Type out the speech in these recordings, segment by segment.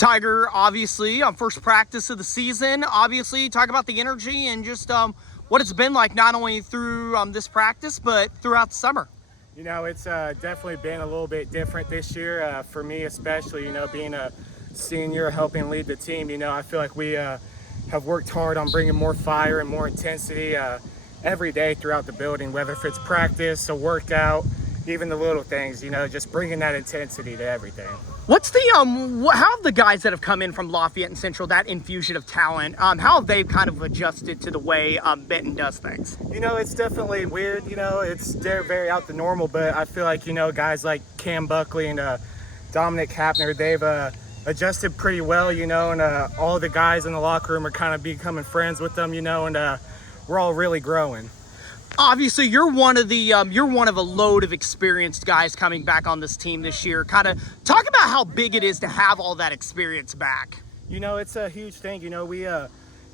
Tiger, obviously, on first practice of the season, obviously, talk about the energy and just what it's been like not only through this practice, but throughout the summer. You know, it's definitely been a little bit different this year for me, especially, you know, being a senior, helping lead the team. You know, I feel like we have worked hard on bringing more fire and more intensity every day throughout the building, whether if it's practice, a workout, even the little things, you know, just bringing that intensity to everything. What's the how have the guys that have come in from Lafayette and Central, that infusion of talent, how have they kind of adjusted to the way Benton does things? You know, it's definitely weird. You know, they're very out the normal, but I feel like, you know, guys like Cam Buckley and Dominic Hapner, they've adjusted pretty well, you know, and all the guys in the locker room are kind of becoming friends with them, you know, and we're all really growing. Obviously, you're one of a load of experienced guys coming back on this team this year. Kind of talk about how big it is to have all that experience back. You know, it's a huge thing. You know, we had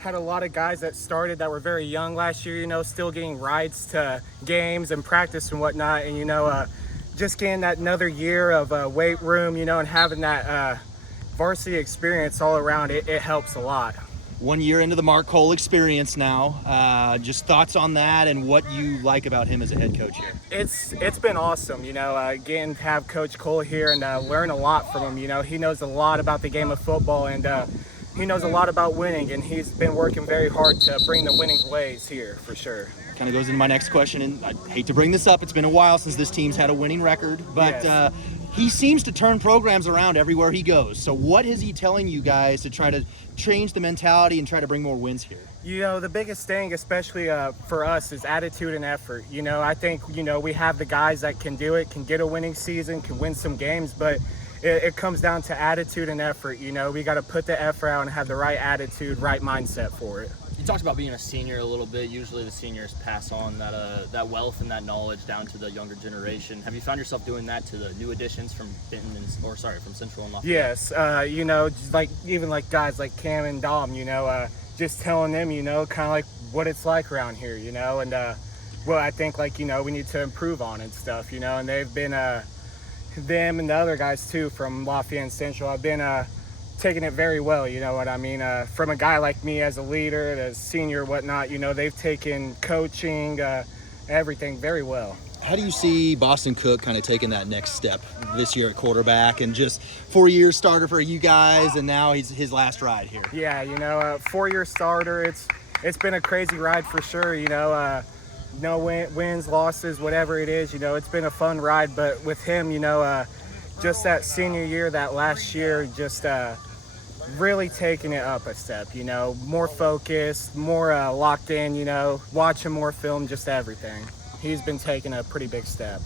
a lot of guys that started that were very young last year, you know, still getting rides to games and practice and whatnot. And, you know, just getting that another year of weight room, you know, and having that varsity experience all around, it helps a lot. 1 year into the Mark Cole experience now. Just thoughts on that and what you like about him as a head coach here. It's been awesome, you know, getting to have Coach Cole here and learn a lot from him. You know, he knows a lot about the game of football and he knows a lot about winning, and he's been working very hard to bring the winning ways here for sure. Kind of goes into my next question, and I hate to bring this up. It's been a while since this team's had a winning record, but yes. He seems to turn programs around everywhere he goes. So what is he telling you guys to try to change the mentality and try to bring more wins here? You know, the biggest thing, especially for us, is attitude and effort. You know, I think, you know, we have the guys that can do it, can get a winning season, can win some games, but it comes down to attitude and effort. You know, we got to put the effort out and have the right attitude, right mindset for it. You talked about being a senior a little bit. Usually the seniors pass on that wealth and that knowledge down to the younger generation. Have you found yourself doing that to the new additions from Benton from Central and Lafayette? Yes, you know, just like even like guys like Cam and Dom, you know, just telling them, you know, kind of like what it's like around here, you know, and well, I think like, you know, we need to improve on and stuff, you know, and they've been them and the other guys too from Lafayette and Central have been taking it very well, you know what I mean? From a guy like me as a leader, as senior, whatnot, you know, they've taken coaching, everything very well. How do you see Boston Cook kind of taking that next step this year at quarterback and just 4-year starter for you guys, and now he's his last ride here? Yeah, you know, 4-year starter, it's been a crazy ride for sure, you know, no wins, losses, whatever it is, you know, it's been a fun ride, but with him, you know, just that senior year, that last year, just really taking it up a step, you know, more focused, more locked in, you know, watching more film, just everything. He's been taking a pretty big step.